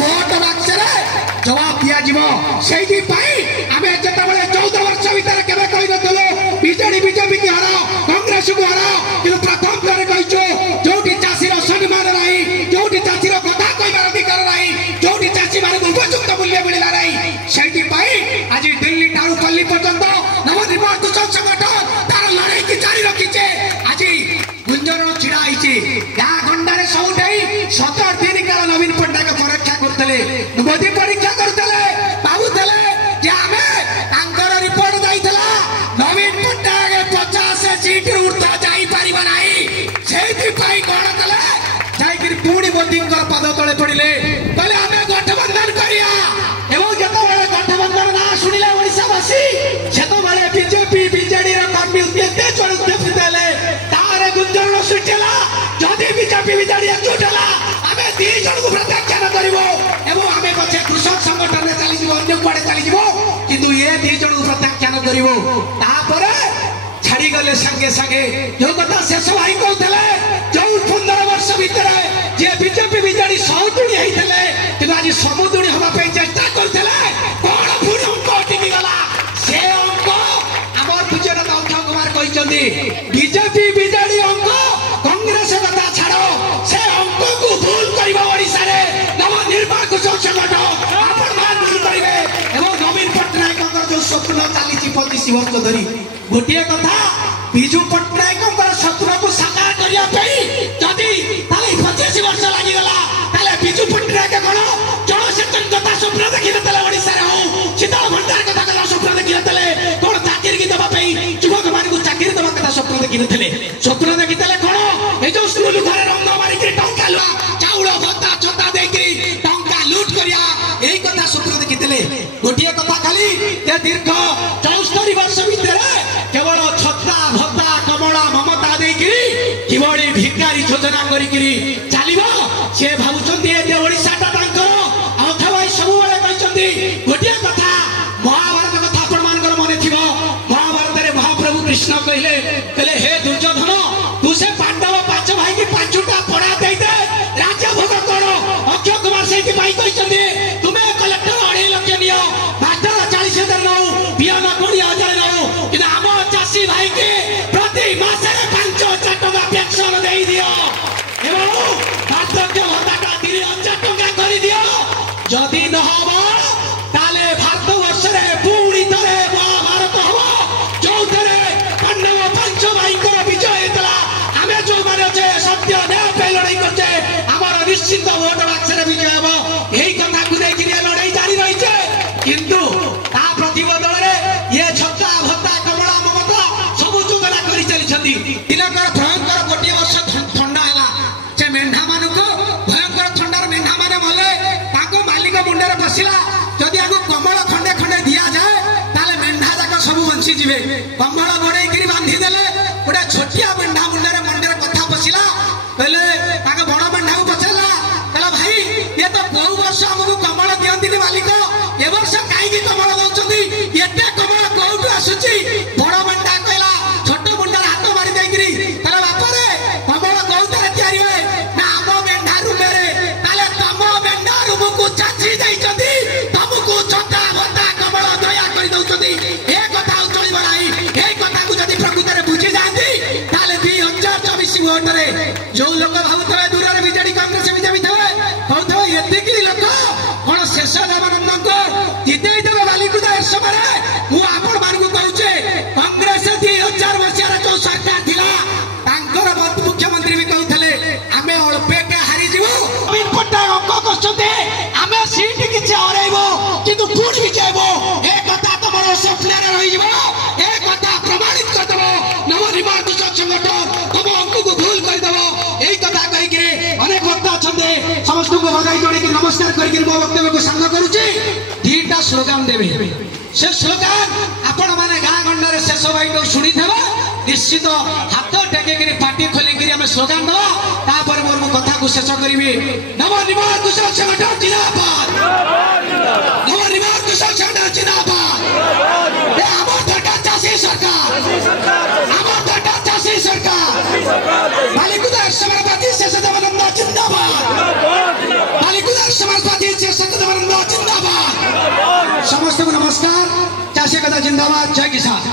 Vote बाक्सरे जवाब दिया जीवो सेही पाई आमे जतबेले 14 वर्ष भीतर केबे कहि नथलो बीजेडी बीजेपी की हराओ कांग्रेस को हराओ कि प्रथम करे कहिचो जोटी चासीर सम्मान नाही जोटी चासीर कथा कहबार अधिकार नाही जोटी चासी माने उपयुक्त मूल्य मिलला नाही सेही पाई आज दिल्ली ठारू पल्ली पर्यंत नवनिर्माण कुशल संगठन तार लड़ाई की जारी रखिचे आज गुंजरण छिड़ा आईचे या गंडारे सबुठाई 17 दिन काल नवीन पट्टनायक परीक्षा करतले मोदी परीक्षा करतले भाबुतले जे आमे तांकर रिपोर्ट जाइतला नवीन पट्टनायक 50 सीट उठता जाई परिबा नाही सेही पाई कोन तले जाईकरी पुणी मोदींकर पद तळे पडिले कहले आमे गठबंधन करिया एवं जतबेले गठबंधन ना सुनिले ओडिसावासी सेतबेले बीजेपी बीजेडी रा कर्मी उद्देश्य चलते फितले तारे गुंजरण सृष्टिला जदि बीजेपी बीजेडी एकजुट होला आमे दी जन को प्रत्याख्यान करिवो एवं आमे पछे कृषक संगठन रे चली जीवो अन्य कुआडे चली जीवो किंतु ये दी जन को प्रत्याख्यान करिवो तापरे छाड़ी गले संगे संगे जो कथा शेष भाई कहतले जो 15 वर्ष भीतर जे बीजेपी बीजेडी सौतुणी हेतले किंतु आज समुदुणी हवा पे चेष्टा करतले कोन पुणी अंक टिकी गला से अंक हमर पूज्यनाथ अक्षय कुमार कहिसंदी बीजेपी बीजेडी अंक कांग्रेस कथा छाड़ो से अंक को भूल करबा ओडिसा रे नवनिर्माण कुशल संगठन आपण मान भूल करिवे एवं नवीन पट्टनायक जो स्वप्न चालीची 25 वर्ष धरी गोटिए कथा बिजू पट्टनायक स्वप्न को साकार करिया पई जदि ताले 25 वर्ष लागि गला ताले बिजू पट्टनायक कोन जलसेचन कथा स्वप्न देखि नतले ओडिसा रे हो शीतल भंडार कथा कला स्वप्न देखि नतले कोन चाकरी की दबा पई युवक मान को चाकरी दबा कथा स्वप्न देखि नतले स्वप्न देखि तले कोन ए जो स्कूल घरे रंग मारी के टंका लुआ चाउल भत्ता छता देकरी टंका लूट करिया एही कथा स्वप्न देखि तले गोटिए कथा खाली ते दीर्घ 64 वर्ष भीतर केवल छत्ता भत्ता कमला ममता देकरी किबड़ी भिकारी योजना करिकरी चलिबो से भाबुचंदी ए ओडिसाटा तांकर अथवा सब बेले कहचंदी गोटिए कथा महाभारत कथा आपण मानकर मने थिबो महाभारत रे महाप्रभु कृष्ण कहले हे दुर्योधन तू से पांडव पांच भाई की पांचटा पड़ा दे दे राज्य भोग करो अक्षय कुमार से की भाई कहचंदी तुमे कलेक्टर 2.5 लाख नियो मास्टर 40,000 नौ पियान 20,000 नौ कि आम चासी भाई के प्रति मासे 5,000 टका पेंशन दे दियो एवं वार्धक्य भत्ता 3,000 टका कर दियो जदि न हबो ताले भारत वर्ष रे पूरी तरे महाभारत हबो जो तरे पांडव पांच भाई को विजय हेतला आमे जो माने जे सत्य न्याय पे लड़ाई करते हमर निश्चित वोट बाक्स रे विजय हबो एही कथा को देखि लड़ाई जारी रहिছে किंतु ता प्रतिबदल रे ये छत्ता भत्ता कमला ममता सब योजना करि चली छथि दिनकर भयंकर गोटे वर्ष ठंडा हैला जे मेंढा मानको भयंकर ठंडार मेंढा माने मले ताको मालिक मुंडे बसिला जदि आगो कमल खंडे खंडे दिया जाए ताले मेंढा जाक सब बंसी जिवे कमल गोडे करी बांधी देले गोटे छोटिया मेंढा मुंडे कथा बसिला कहले ताके बड़ मेंढा को पछला कहला भाई ये तो बहु वर्ष हमको कमल दियंती मालिक ए वर्ष काई कमल दउचंदी एते कमल कोउटु आसुची बड़ मेंढा कहला छोट मुंडा हाथ मारी देकरी कहला बापा रे कमल कोउतरे तयारी होय ना हम मेंढा रूम रे ताले तम मेंढा रूम को चाची जाइचंदी तमको छत्ता भत्ता कमल दया करि दउचंदी ए कथा चली बराई ए कथा को जदी प्रकृति रे बुझी जांती ताले 2024 वोट रे जो लोक भाबुतवे दूर रे बीजेडी कांग्रेस बीजेपी थवे कहतो एतिकी लोक कोन शेष देवानंद को जिते देव बालिकुदा समय मु आपण मानकु कहूचे कांग्रेस 2000 मसिया जो सरकार थिला तांकर मुख्यमंत्री भी कहथले आमे अल्पे के हारि जीवो बिन पट्टा अंक करछते आमे सीट किछ हराइबो किंतु पुणी भी जाइबो ए कथा तमरो सपना रे रहि जीवो ए कथा प्रमाणित कर दबो नवनिर्माण कुशल संगठन तम अंक को भूल कर दबो एई कथा कहि के अनेक वक्त छन्दे समस्त को बधाई जोड़ी के नमस्कार करि के मो वक्तव्य को सामना करूची दीटा स्लोगान देबे से स्लोगान आपण माने गां गंडा रे शेष भाई को सुनी थबा निश्चित हाथ टेके के पार्टी खोली के हम स्लोगान दो तापर मोर कथा को शेष करिवे नवनिर्माण कुशल संगठन जिंदाबाद नवनिर्माण कुशल संगठन जिंदाबाद ए हमर सरकार चासी सरकार हमर सरकार चासी सरकार बालिकुदा समाजवादी शेष देवानंद जिंदाबाद बालिकुदा समाजवादी समस्त को नमस्कार। चाषी कथा जिंदाबाद, जय किसान।